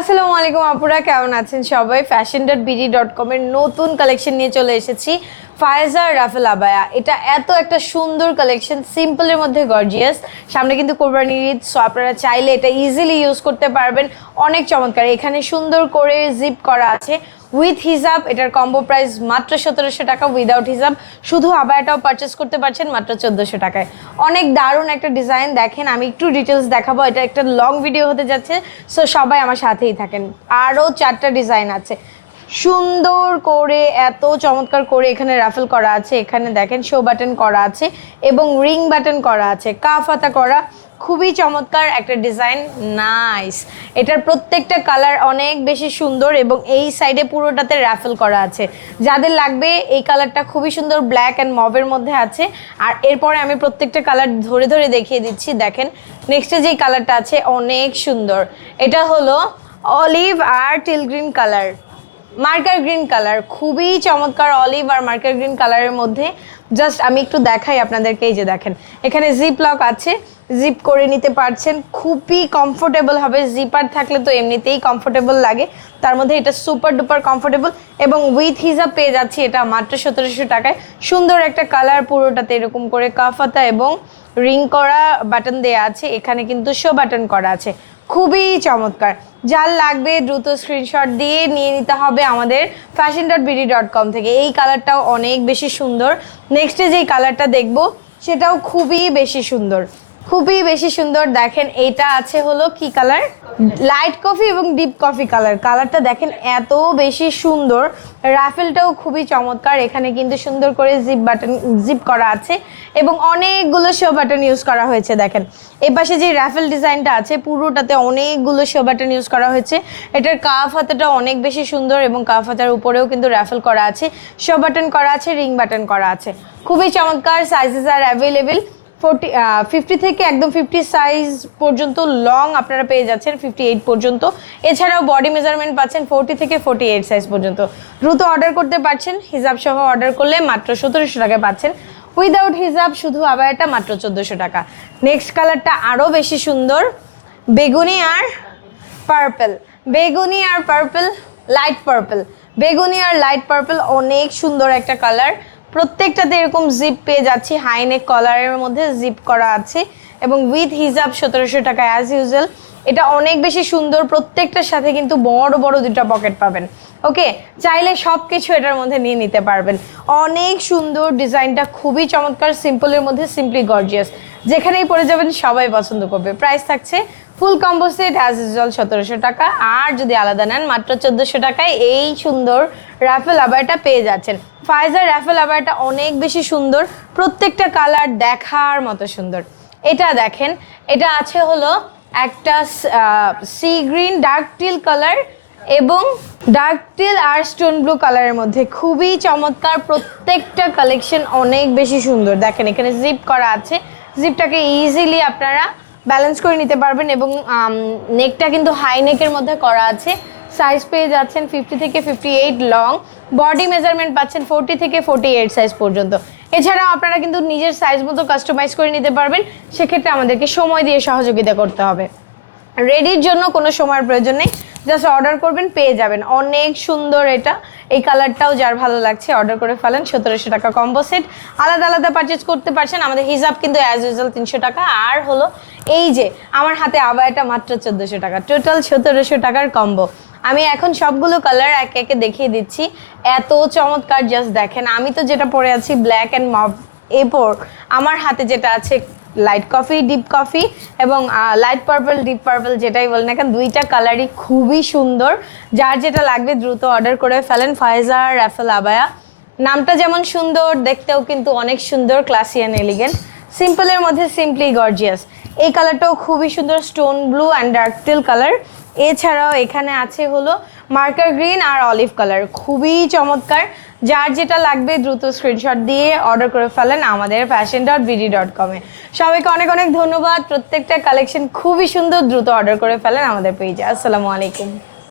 আসসালামু আলাইকুম আপুরা, কেমন আছেন সবাই? fashion.bd.com এর নতুন কালেকশন নিয়ে চলে এসেছি। ফায়েজা রাফেল আবায়া, এটা এত একটা সুন্দর কালেকশন, সিম্পলের মধ্যে গর্জিয়াস। সামনে কিন্তু কোরবানির ঈদ, সো আপনারা চাইলে এটা ইজিলি ইউজ করতে পারবেন। অনেক চমৎকার, এখানে সুন্দর করে জিপ করা আছে উইথ হিজাব। এটার কম্বো প্রাইস মাত্র 1700 টাকা, উইদাউট হিজাব। শুধু আবায়াটাও পারচেস করতে পারছেন মাত্র 1400 টাকায়। অনেক দারুণ একটা ডিজাইন, দেখেন আমি একটু ডিটেলস দেখাবো, এটা একটা লং ভিডিও হতে যাচ্ছে, সো সবাই আমার সাথেই থাকেন। আরও 4টা ডিজাইন আছে সুন্দর করে, এত চমৎকার করে এখানে রাফেল করা আছে। এখানে দেখেন শো বাটন করা আছে এবং রিং বাটন করা আছে, কাফ হাতা করা, খুবই চমৎকার একটা ডিজাইন, নাইস। এটার প্রত্যেকটা কালার অনেক বেশি সুন্দর এবং এই সাইডে পুরোটাতে রাফেল করা আছে। যাদের লাগবে এই কালারটা খুবই সুন্দর, ব্ল্যাক অ্যান্ড মভের মধ্যে আছে। আর এরপরে আমি প্রত্যেকটা কালার ধরে ধরে দেখিয়ে দিচ্ছি। দেখেন নেক্সটে যেই কালারটা আছে অনেক সুন্দর, এটা হলো অলিভ আর teal green colour, marker green colour, খুবই চমৎকার অলিভ আর মার্কার গ্রিন কালারের মধ্যে। জাস্ট আমি একটু দেখাই আপনাদেরকে, এই যে দেখেন এখানে জিপ লক আছে, জিপ করে নিতে পারছেন, খুবই কমফোর্টেবল হবে। জিপার থাকলে তো এমনিতেই কমফোর্টেবল লাগে, তার মধ্যে এটা সুপার ডুপার কমফোর্টেবল এবং উইথ হিজাব পেয়ে যাচ্ছি এটা মাত্র 1700 টাকায়। সুন্দর একটা কালার, পুরোটাতে এরকম করে কাফাতা এবং রিং করা বাটন দেয়া আছে, এখানে কিন্তু শো বাটন করা আছে, খুবই চমৎকার। যার লাগবে দ্রুত স্ক্রিনশট দিয়ে নিয়ে নিতে হবে আমাদের fashion.bd.com থেকে। এই কালারটাও অনেক বেশি সুন্দর। নেক্সটে যেই কালারটা দেখব সেটাও খুবই বেশি সুন্দর, খুবই বেশি সুন্দর। দেখেন এইটা আছে হলো কি কালার, লাইট কফি এবং ডিপ কফি কালার। কালারটা দেখেন এত বেশি সুন্দর, রাফেলটাও খুবই চমৎকার। এখানে কিন্তু সুন্দর করে জিপ বাটন জিপ করা আছে এবং অনেকগুলো শো বাটন ইউজ করা হয়েছে। দেখেন এই পাশে যে রাফেল ডিজাইনটা আছে পুরোটাতে অনেকগুলো শো বাটন ইউজ করা হয়েছে। এটার কাফ হাতাটা অনেক বেশি সুন্দর এবং কাফ হাতার উপরেও কিন্তু রাফেল করা আছে, শো বাটন করা আছে, রিং বাটন করা আছে, খুবই চমৎকার। সাইজেস আর অ্যাভেলেবেল 50 থেকে একদম 50 সাইজ পর্যন্ত লং আপনারা পেয়ে যাচ্ছেন 58 পর্যন্ত। এছাড়াও বডি মেজারমেন্ট পাচ্ছেন 40 থেকে 48 সাইজ পর্যন্ত। দ্রুত অর্ডার করতে পারছেন, হিজাব সহ অর্ডার করলে মাত্র 1700 টাকায় পাচ্ছেন, উইদাউট হিজাব শুধু আবায়াটা মাত্র 1400 টাকা। নেক্সট কালারটা আরও বেশি সুন্দর, বেগুনি আর পার্পল, বেগুনি আর পার্পল, লাইট পার্পল, বেগুনি আর লাইট পার্পল, অনেক সুন্দর একটা কালার। প্রত্যেকটাতে এরকম জিপ পেয়ে যাচ্ছি, হাইনেক কলারের মধ্যে জিপ করা আছে এবং উইথ হিজাব 1700 টাকা অ্যাজ ইউজুয়াল। এটা অনেক বেশি সুন্দর, প্রত্যেকটার সাথে কিন্তু বড় বড় দুটো পকেট পাবেন। ওকে, চাইলে সব কিছু এটার মধ্যে নিয়ে নিতে পারবেন। অনেক সুন্দর ডিজাইনটা, খুবই চমৎকার, সিম্পলের মধ্যে সিম্পলি গর্জিয়াস। যেখানেই পরে যাবেন সবাই পছন্দ করবে। প্রাইস থাকছে ফুল কম্বো সেট অ্যাজ ইউজুয়াল 1700 টাকা, আর যদি আলাদা নেন মাত্র 1400 টাকায় এই সুন্দর রাফেল আবায়াটা পেয়ে যাচ্ছেন। ফায়েজার রাফেল আবায়াটা অনেক বেশি সুন্দর, প্রত্যেকটা কালার দেখার মতো সুন্দর। এটা দেখেন, এটা আছে হলো একটা sea green, dark till colour এবং ডার্ক টিল আর স্টোন ব্লু কালারের মধ্যে, খুবই চমৎকার। প্রত্যেকটা কালেকশন অনেক বেশি সুন্দর। দেখেন এখানে জিপ করা আছে, জিপটাকে ইজিলি আপনারা ব্যালেন্স করে নিতে পারবেন এবং নেকটা কিন্তু হাই নেকের মধ্যে করা আছে। সাইজ পেয়ে যাচ্ছেন 50 থেকে 58 লং, বডি মেজারমেন্ট পাচ্ছেন 40 থেকে 48 সাইজ পর্যন্ত। এছাড়াও আপনারা কিন্তু নিজের সাইজ মতো কাস্টমাইজ করে নিতে পারবেন, সেক্ষেত্রে আমাদেরকে সময় দিয়ে সহযোগিতা করতে হবে। রেডির জন্য কোনো সময়ের প্রয়োজন নেই, জাস্ট অর্ডার করবেন পেয়ে যাবেন। অনেক সুন্দর এটা, এই কালারটাও যার ভালো লাগছে অর্ডার করে ফেলেন। 1700 টাকা কম্বো সেট, আলাদা আলাদা পারচেজ করতে পারছেন। আমাদের হিসাব কিন্তু অ্যাজ ইউজুয়াল 300 টাকা। আর হলো এই যে আমার হাতে আবায়াটা মাত্র 1400 টাকা, টোটাল 1700 টাকার কম্বো। আমি এখন সবগুলো কালার একে একে দেখিয়ে দিচ্ছি, এত চমৎকার। জাস্ট দেখেন, আমি তো যেটা পরে আছি ব্ল্যাক অ্যান্ড মভ, এরপর আমার হাতে যেটা আছে লাইট কফি, ডিপ কফি এবং লাইট পার্পল, ডিপ পার্পল, যেটাই বলেন না কেন, দুইটা কালারই খুবই সুন্দর। যার যেটা লাগবে দ্রুত অর্ডার করে ফেলেন। ফায়েজা রাফেল আবায়া, নামটা যেমন সুন্দর, দেখতেও কিন্তু অনেক সুন্দর, ক্লাসি অ্যান্ড এলিগেন্ট, সিম্পলের মধ্যে সিম্পলি গর্জিয়াস। এই কালারটাও খুবই সুন্দর, stone blue and dark till colour. এছাড়াও এখানে আছে হলো মার্কার গ্রিন আর অলিভ কালার, খুবই চমৎকার। যার যেটা লাগবে দ্রুত স্ক্রিনশট দিয়ে অর্ডার করে ফেলেন আমাদের fashion.bd.com এ। সবাইকে অনেক অনেক ধন্যবাদ। প্রত্যেকটা কালেকশন খুবই সুন্দর, দ্রুত অর্ডার করে ফেলেন আমাদের পেজে। আসসালামু আলাইকুম।